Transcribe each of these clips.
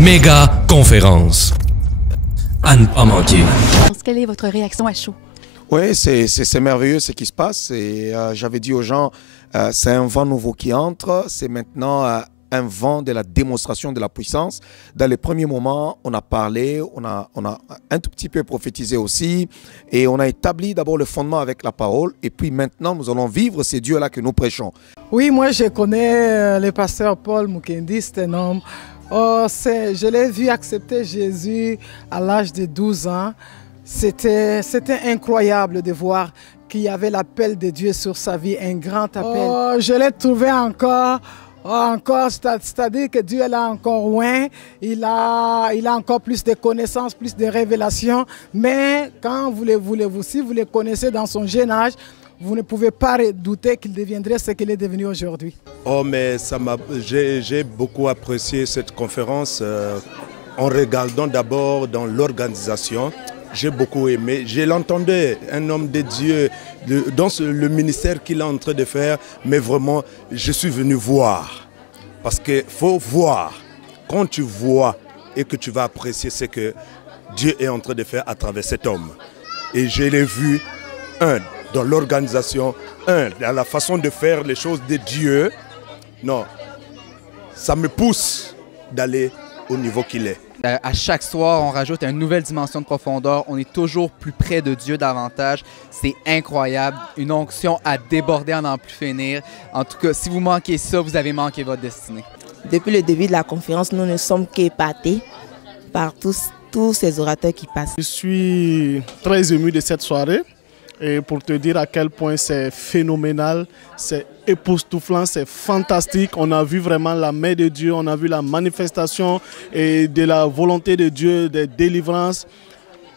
Méga conférence. À ne pas manquer. Quelle est votre réaction à chaud? Oui, c'est merveilleux ce qui se passe. Et j'avais dit aux gens, c'est un vent nouveau qui entre. C'est maintenant un vent de la démonstration de la puissance. Dans les premiers moments, on a parlé, on a un tout petit peu prophétisé aussi. Et on a établi d'abord le fondement avec la parole. Et puis maintenant, nous allons vivre ces dieux-là que nous prêchons. Oui, moi je connais le pasteur Paul Mukendi, c'est un homme. Je l'ai vu accepter Jésus à l'âge de 12 ans. C'était incroyable de voir qu'il y avait l'appel de Dieu sur sa vie, un grand appel. Je l'ai trouvé encore, c'est-à-dire que Dieu est là encore loin, il a encore plus de connaissances, plus de révélations, mais si vous le connaissez dans son jeune âge, vous ne pouvez pas douter qu'il deviendrait ce qu'il est devenu aujourd'hui. Oh, mais j'ai beaucoup apprécié cette conférence en regardant d'abord dans l'organisation. J'ai beaucoup aimé. Je l'entendais, un homme de Dieu, dans le ministère qu'il est en train de faire, mais vraiment, je suis venu voir. Parce qu'il faut voir. Quand tu vois et que tu vas apprécier ce que Dieu est en train de faire à travers cet homme. Et je l'ai vu, dans l'organisation, dans la façon de faire les choses de Dieu. Non, ça me pousse d'aller au niveau qu'il est. À chaque soir, on rajoute une nouvelle dimension de profondeur. On est toujours plus près de Dieu davantage. C'est incroyable. Une onction à déborder à n'en plus finir. En tout cas, si vous manquez ça, vous avez manqué votre destinée. Depuis le début de la conférence, nous ne sommes qu'épatés par tous ces orateurs qui passent. Je suis très ému de cette soirée. Et pour te dire à quel point c'est phénoménal, c'est époustouflant, c'est fantastique. On a vu vraiment la main de Dieu, on a vu la manifestation et de la volonté de Dieu, des délivrances.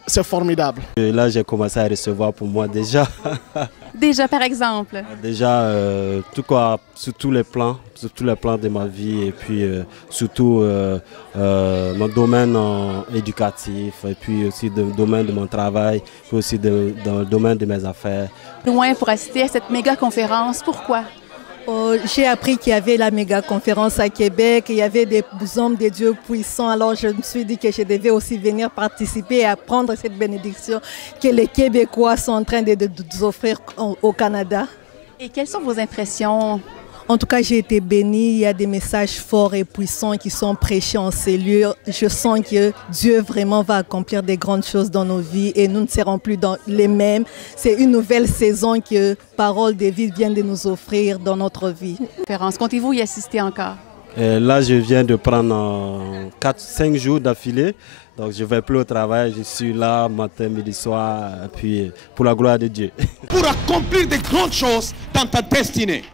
C'est formidable. Et là, j'ai commencé à recevoir pour moi déjà. Déjà, par exemple? Déjà, sur tous les plans de ma vie et puis surtout mon domaine éducatif et puis aussi dans le domaine de mon travail, puis aussi dans le domaine de mes affaires. Loin pour assister à cette méga conférence, pourquoi? J'ai appris qu'il y avait la méga conférence à Québec, il y avait des hommes de Dieu puissants, alors je me suis dit que je devais aussi venir participer et apprendre cette bénédiction que les Québécois sont en train de nous offrir au Canada. Et quelles sont vos impressions? En tout cas, j'ai été bénie, il y a des messages forts et puissants qui sont prêchés en ces lieux. Je sens que Dieu vraiment va accomplir des grandes choses dans nos vies et nous ne serons plus dans les mêmes. C'est une nouvelle saison que Parole de vie vient de nous offrir dans notre vie. Comptez-vous y assister encore? Là, je viens de prendre 4-5 jours d'affilée. Donc je ne vais plus au travail, je suis là matin, midi, soir, puis pour la gloire de Dieu. Pour accomplir de grandes choses dans ta destinée.